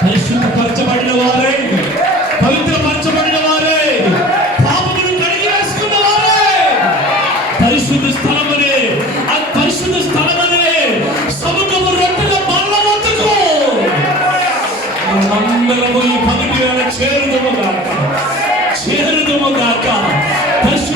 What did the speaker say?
పరిశుద్ధపరచబడిన వారే, పవిత్రపరచబడిన వారే, పాపమును కడిగి వేసుకున్న వారే, పరిశుద్ధ స్థలమనే పరిశుద్ధ స్థలమనే సముద్రము రొట్టెల బల్ల వద్దకు మనమందరము ఈ పవిత్ర చేరుదుము గాక. పరిశుద్ధ